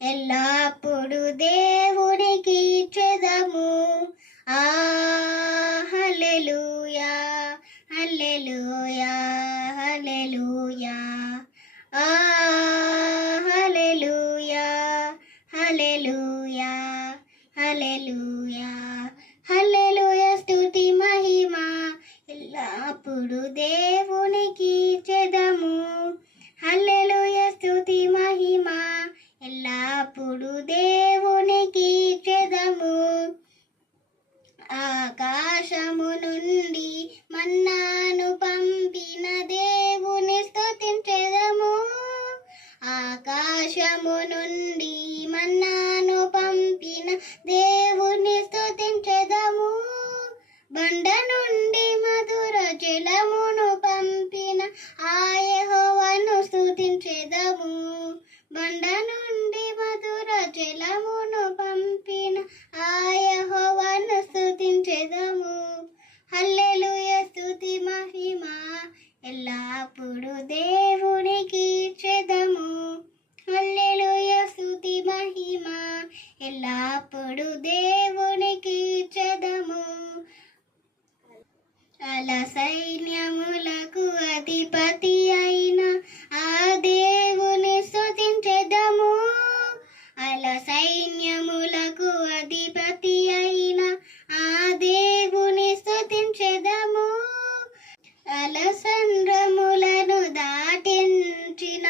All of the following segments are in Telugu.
ఎల్లప్పుడు దేవునికి చెదము. ఆ హల్లెలూయా హల్లెలూయా హల్లెలూయా. ఆ హల్లెలూయా హల్లెలూయా హల్లెలూయా. ఆకాశము నుండి మన్నాను పంపిన దేవుని స్తుతించెదము. బండ నుండి మధుర జలమును పంపిన ఆయహోవను స్థుతించెదము బండ నుండి మధుర జలమును పంపిన ఆయహోవను స్థుతించెదము హల్లెలుయ స్థుతి మహిమ. ఎల్లప్పుడు దే ఎల్లప్పుడు దేవునికి చెదము. అల సైన్యములకు అధిపతి అయిన ఆ దేవుని స్తుతించెదము. అల సైన్యములకు అధిపతి అయిన ఆ దేవుని స్తుతించెదము. అలసంద్రములను దాటించిన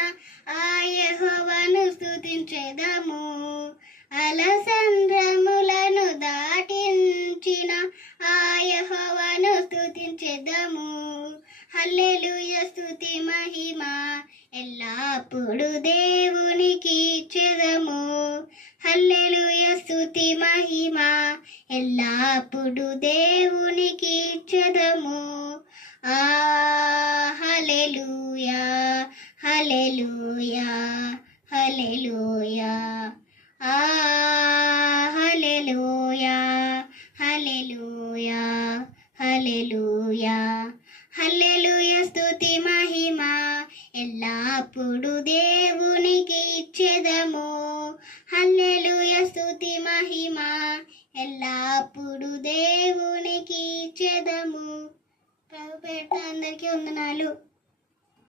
ఆ యహోవను అలసంద్రములను చేద్దాము. హల్లెలూయ స్తుతి మహిమ. ఎల్లప్పుడు దేవునికి ఇచ్చెదము. హల్లెలూయ స్తుతి మహిమ. ఎల్లప్పుడు దేవునికి ఇచ్చెదము. ఆ హల్లెలూయా హల్లెలూయా హల్లెలూయా. ఆ హల్లెలూయా హల్లెలూయా. హల్లెలూయా హల్లెలూయ స్తుతి మహిమ. ఎల్లప్పుడు దేవునికి ఇచ్చేదము. హల్లెలూయ స్తుతి మహిమ. ఎల్లప్పుడు దేవునికి ఇచ్చేదము. ప్రభు పేట అందరికీ వందనాలు.